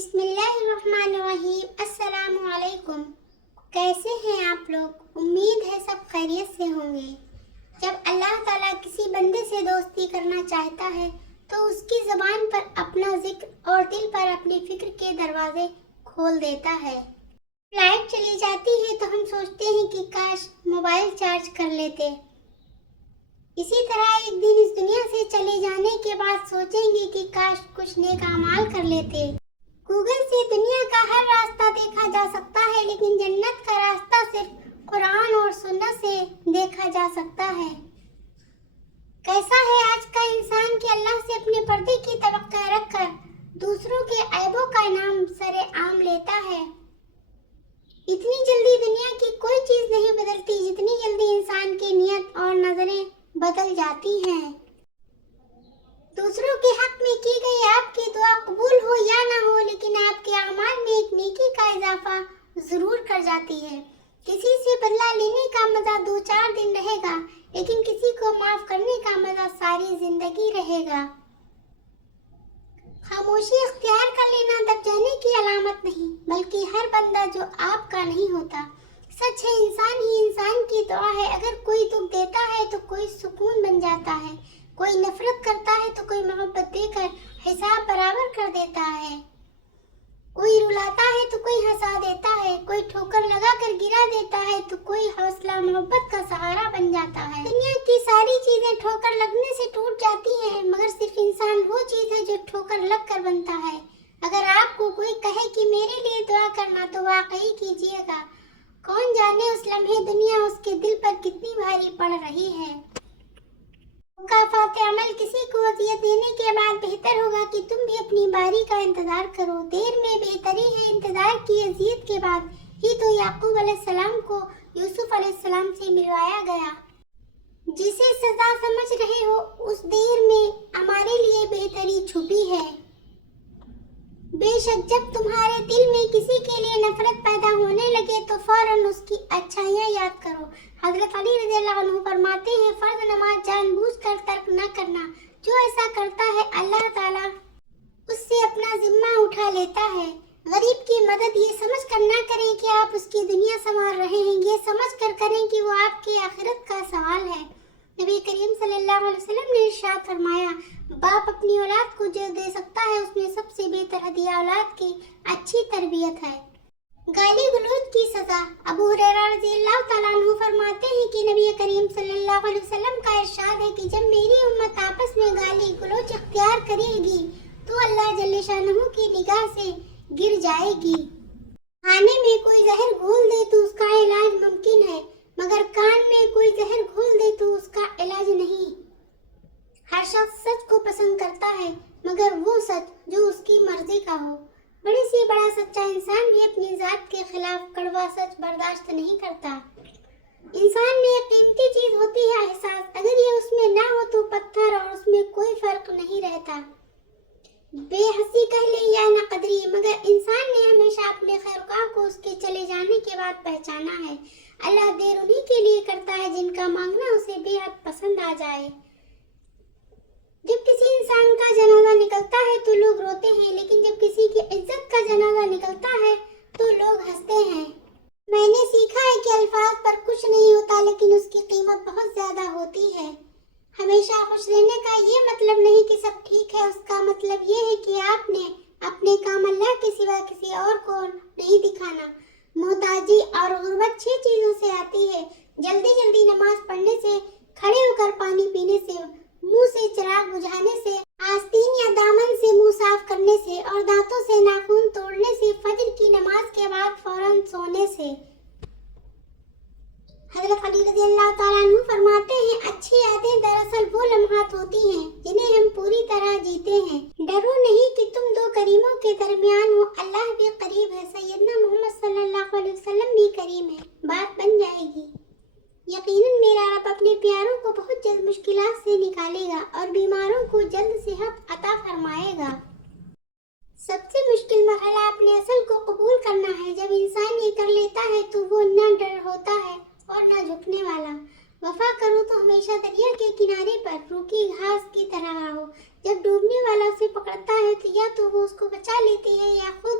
بسم اللہ الرحمن الرحیم۔ السلام علیکم۔ کیسے ہیں آپ لوگ؟ امید ہے سب خیریت سے ہوں گے۔ جب اللہ تعالیٰ کسی بندے سے دوستی کرنا چاہتا ہے تو اس کی زبان پر اپنا ذکر اور دل پر اپنی فکر کے دروازے کھول دیتا ہے۔ لائٹ چلی جاتی ہے تو ہم سوچتے ہیں کہ کاش موبائل چارج کر لیتے۔ اسی طرح ایک دن اس دنیا سے چلے جانے کے بعد سوچیں گے کہ کاش کچھ نیک اعمال کر لیتے۔ گوگل سے دنیا کا ہر راستہ دیکھا جا سکتا ہے، لیکن جنت کا راستہ صرف قرآن اور سنت سے دیکھا جا سکتا ہے۔ کیسا ہے آج کا انسان کہ اللہ سے اپنے پردے کی توقع رکھ کر دوسروں کے عیبوں کا نام سر عام لیتا ہے۔ اتنی جلدی دنیا کی کوئی چیز نہیں بدلتی جتنی جلدی انسان کی نیت اور نظریں بدل جاتی ہیں۔ دوسروں کے حق میں کی گئی آپ کی دعا قبول ہو یا نہ ہو، لیکن آپ کے اعمال میں ایک نیکی کا اضافہ ضرور کر جاتی ہے۔ کسی سے بدلہ لینے کا مزہ 2-4 دن رہے گا، لیکن کسی کو معاف کرنے کا مزہ ساری زندگی رہے گا۔ خاموشی اختیار کر لینا دب جانے کی علامت نہیں، بلکہ ہر بندہ جو آپ کا نہیں ہوتا۔ سچ ہے، انسان ہی انسان کی دعا ہے۔ اگر کوئی دکھ دیتا ہے تو کوئی سکون بن جاتا ہے، کوئی نفرت کرتا ہے تو کوئی محبت دے کر حساب برابر کر دیتا ہے، کوئی رلاتا ہے تو کوئی ہنسا دیتا ہے، کوئی ٹھوکر لگا کر گرا دیتا ہے تو کوئی حوصلہ محبت کا سہارا بن جاتا ہے۔ دنیا کی ساری چیزیں ٹھوکر لگنے سے ٹوٹ جاتی ہیں، مگر صرف انسان وہ چیز ہے جو ٹھوکر لگ کر بنتا ہے۔ اگر آپ کو کوئی کہے کہ میرے لیے دعا کرنا تو واقعی کیجیے گا۔ کون جانے اس لمحے دنیا اس کے دل پر کتنی بھاری پڑ رہی ہے۔ مکافات عمل کسی کو اذیت دینے کے بعد بہتر ہوگا کہ تم بھی اپنی باری کا انتظار کرو۔ دیر میں بہتری ہے انتظار کی۔ اذیت کے بعد ہی تو یعقوب علیہ السلام کو یوسف علیہ السلام سے ملوایا گیا۔ جسے سزا سمجھ رہے ہو اس دیر میں ہمارے لیے بہتری چھپی ہے۔ بے شک جب تمہارے دل میں کسی کے لیے نفرت پیدا ہونے لگے تو فوراً اس کی اچھائیاں یاد کرو۔ حضرت علی رضی اللہ عنہ فرماتے ہیں، فرض نماز جان بوجھ کر ترک نہ کرنا۔ جو ایسا کرتا ہے اللہ تعالیٰ اس سے اپنا ذمہ اٹھا لیتا ہے۔ غریب کی مدد یہ سمجھ کر نہ کریں کہ آپ اس کی دنیا سنوار رہے ہیں، یہ سمجھ کر کریں کہ وہ آپ کی آخرت کا سوال ہے۔ نبی کریم صلی اللہ علیہ وسلم نے ارشاد فرمایا، باپ اپنی اولاد کو جو دے سکتا ہے اس میں سب سے بہتر ہدیہ اولاد کی اچھی تربیت ہے۔ گالی گلوچ کی سزا۔ ابو ہریرہ رضی اللہ تعالیٰ عنہ فرماتے ہیں کہ نبی کریم صلی اللہ علیہ وسلم کا ارشاد ہے کہ جب میری امت آپس میں گالی گلوچ اختیار کرے گی تو اللہ جل شانہ کی نگاہ سے گر جائے گی۔ کھانے میں کوئی زہر گھول دے تو اس کا علاج ممکن ہے، مگر کان میں کوئی زہر گھول دے تو اس کا علاج نہیں۔ ہر شخص سچ کو پسند کرتا ہے، مگر وہ سچ جو اس کی مرضی کا ہو۔ بڑے سے بڑا سچا انسان بھی اپنی ذات کے خلاف کڑوا سچ برداشت نہیں کرتا۔ انسان میں ایک قیمتی چیز ہوتی ہے احساس، اگر یہ اس میں نہ ہو تو پتھر اور اس میں کوئی فرق نہیں رہتا۔ بے حسی کہہ لیں یا نہ قدری، مگر انسان نے ہمیشہ اپنے خیرخواہ کو اس کے چلے جانے کے بعد پہچانا ہے۔ اللہ دیر انہی کے لیے کرتا ہے جن کا مانگنا اسے بے حد پسند آ جائے۔ جب کسی انسان کا جنازہ نکلتا ہے تو لوگ روتے ہیں، لیکن جب کسی کی عزت کا جنازہ نکلتا ہے تو لوگ ہنستے ہیں۔ میں نے سیکھا ہے کہ الفاظ پر کچھ نہیں ہوتا، لیکن اس کی قیمت بہت زیادہ ہوتی ہے۔ ہمیشہ خوش رہنے کا یہ مطلب نہیں کہ سب ٹھیک ہے، اس کا مطلب یہ ہے کہ آپ نے اپنے کام اللہ کے سوا کسی اور کو نہیں دکھانا۔ محتاجی اور غربت 6 چیزوں سے آتی ہے: جلدی جلدی نماز پڑھنے سے، کھڑے ہو کر پانی پینے سے، منہ سے چراغ بجھانے سے، آستین یا دامن سے منہ صاف کرنے سے، اور دانتوں سے ناخن توڑنے سے، فجر کی نماز کے بعد فوراً سونے سے۔ حضرت علی رضی اللہ تعالیٰ عنہ فرماتے ہیں، اچھی یادیں دراصل وہ لمحات ہوتی ہیں جنہیں ہم پوری طرح جیتے ہیں۔ ڈرو نہیں کہ تم دو کریموں کے درمیان ہو، اللہ بھی قریب ہے۔ سیدنا محمد صلی اللہ علیہ وسلم بھی کریم ہے، بات بن جائے گی۔ یقیناً میرا رب اپنے پیاروں کو بہت جلد مشکلات سے نکالے گا اور بیماروں کو جلد صحت عطا فرمائے گا۔ سب سے مشکل مرحلہ اپنے اصل کو قبول کرنا ہے۔ جب انسان یہ کر لیتا ہے تو وہ نہ ڈر ہوتا ہے اور نہ جھکنے والا۔ وفا کرو تو ہمیشہ دریا کے کنارے پر روکی گھاس کی طرح رہو۔ جب ڈوبنے والا اسے پکڑتا ہے تو یا تو وہ اس کو بچا لیتی ہے یا خود